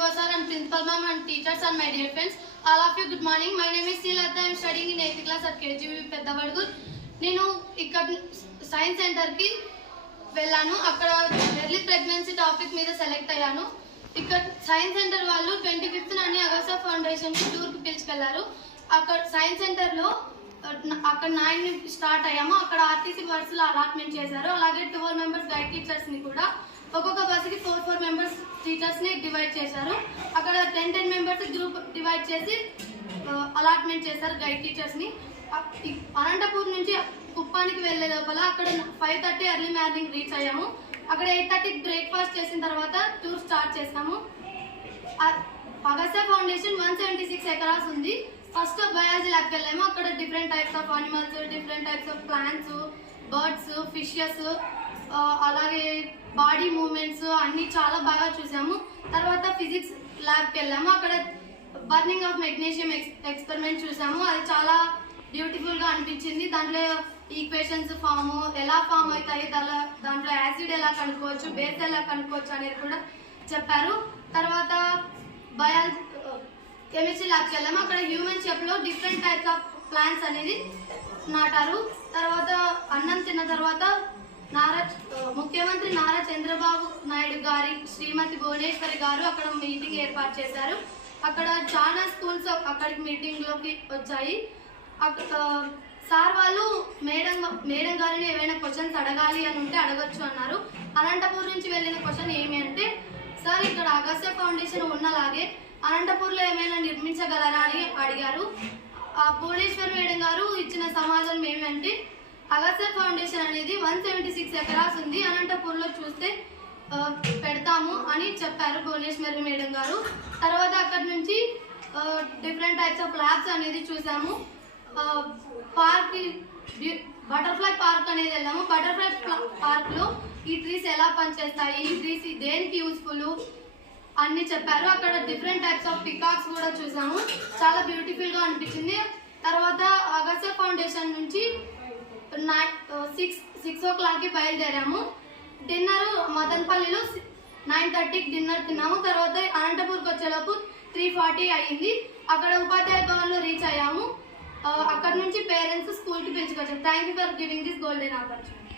PO sir and principal ma'am and teachers and my dear friends. All of you good morning. My name is Srilatha. I am studying in 8th class at KGV Peddavadugur. నేను ఇక్కడ science centre కి వెళ్ళాను. అక్కడ early pregnancy topic మీద select అయ్యాను. ఇక్కడ science centre వాళ్ళు 25th Nani Agusta foundation కి టూర్ కి పిలుచుకెళ్లారు. అక్కడ సైన్స్ సెంటర్ లో అక్కడ 9 స్టార్ట్ అయ్యాము. అక్కడ ఆర్టీసీ బస్సులు అలాట్మెంట్ చేశారు. అలాగే 12 మెంబర్స్ గైడ్ టీచర్స్ ని కూడా ఒక్కొక్క బస్సుకి 4 మెంబర్స్ టీచర్స్ ని డివైడ్ చేశారు. అక్కడ 10 మెంబర్స్ గ్రూప్ డివైడ్ చేసి అలాట్మెంట్ చేశారు గైడ్ టీచర్స్ ని. అనంతపూర్ నుంచి కుప్పానికి వెళ్లే లోపల అక్కడ 5:30 ఎర్లీ మార్నింగ్ రీచ్ అయ్యాము. అక్కడ 8:30 బ్రేక్ఫాస్ట్ చేసిన తర్వాత టూర్ స్టార్ట్ చేస్తాము. అగస్టా ఫౌండేషన్ 176 ఎకరాస్ ఉంది. ఫస్ట్ బయాలజీ ల్యాబ్కి వెళ్ళాము. అక్కడ different types of animals, different types of plants, birds, fishes, అలాగే బాడీ మూవ్మెంట్స్ అన్ని చాలా బాగా చూసాము. తర్వాత ఫిజిక్స్ ల్యాబ్కి వెళ్ళాము. అక్కడ బర్నింగ్ ఆఫ్ మెగ్నీషియం ఎక్స్పెరిమెంట్ చూసాము. అది చాలా బ్యూటిఫుల్ గా అనిపించింది. దాంట్లో ఈక్వేషన్స్ ఎలా ఫామ్ అవుతాయి, దాంట్లో యాసిడ్ ఎలా కనుక్కోవచ్చు, బేస్ ఎలా కనుక్కోవచ్చు అనేది కూడా చెప్పారు. తర్వాత కెమిస్ట్రీ ల్యాబ్కి వెళ్ళాము. అక్కడ హ్యూమన్ షేప్ లో డిఫరెంట్ టైప్స్ ఆఫ్ ప్లాంట్స్ అనేది నాటారు. తర్వాత అన్నం తిన్న తర్వాత ముఖ్యమంత్రి నారా చంద్రబాబు నాయుడు గారి శ్రీమతి భువనేశ్వరి గారు అక్కడ మీటింగ్ ఏర్పాటు చేశారు. అక్కడ చాలా స్కూల్స్ అక్కడికి మీటింగ్ లోకి వచ్చాయి. సార్ వాళ్ళు మేడం గారిని ఏమైనా క్వశ్చన్స్ అడగాలి అని ఉంటే అడగొచ్చు అన్నారు. అనంతపూర్ నుంచి వెళ్ళిన క్వశ్చన్ ఏమి అంటే, సార్ ఇక్కడ అగస్టా ఫౌండేషన్ ఉన్నలాగే అనంతపూర్లో ఏమైనా నిర్మించగలరా అని అడిగారు. భువనేశ్వర్ మేడం గారు ఇచ్చిన సమాధానం ఏమంటే, అగస్టా ఫౌండేషన్ అనేది 176 ఎకరాస్ ఉంది, అనంతపూర్లో చూస్తే పెడతాము అని చెప్పారు భువనేశ్వరి మేడం గారు. తర్వాత అక్కడ నుంచి డిఫరెంట్ టైప్స్ ఆఫ్ ల్యాబ్స్ అనేది చూసాము. పార్క్ బటర్ఫ్లై పార్క్ అనేది వెళ్ళాము. బటర్ఫ్లై పార్క్ లో ఈ ట్రీస్ ఎలా పనిచేస్తాయి, ఈ ట్రీస్ దేనికి యూస్ఫుల్ అన్ని చెప్పారు. అక్కడ డిఫరెంట్ టైప్స్ ఆఫ్ పికాక్స్ కూడా చూసాము. చాలా బ్యూటిఫుల్ గా అనిపించింది. తర్వాత అగస్టా ఫౌండేషన్ నుంచి 6 o'clock కి బయలుదేరాము. డిన్నర్ మదన్పల్లిలో 9:30కి డిన్నర్ తిన్నాము. తర్వాత అనంతపూర్కి వచ్చేలోపు 3:40 అయ్యింది. అక్కడ ఉపాధ్యాయ భవన్ లో రీచ్ అయ్యాము. అక్కడ నుంచి పేరెంట్స్ స్కూల్ కి పిలుచుకొచ్చారు. Thank you for giving this golden opportunity.